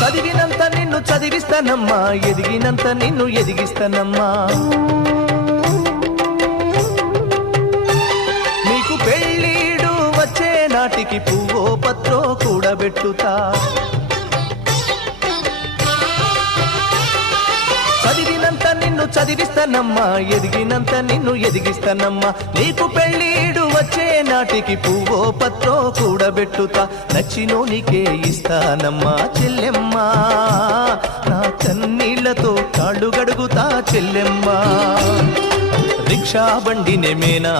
చదివినంత నిన్ను చదివిస్తానమ్మా, ఎదిగినంత నిన్ను ఎదిగిస్తానమ్మా. నీకు పెళ్ళీడు వచ్చే నాటికి పువ్వో పత్రో కూడబెట్టుతా. చదివినంత నిన్ను చదివిస్తానమ్మా, ఎదిగినంత నిన్ను ఎదిగిస్తానమ్మా. నీకు పెళ్ళీడు వచ్చే నాటికి పువ్వో పత్రో కూడబెట్టుతా. నచ్చినోనికే ఇస్తానమ్మా చెల్లెమ్మా, నా కన్నీళ్లతో కాళ్ళు గడుగుతా చెల్లెమ్మా. రిక్షా బండినే మేనా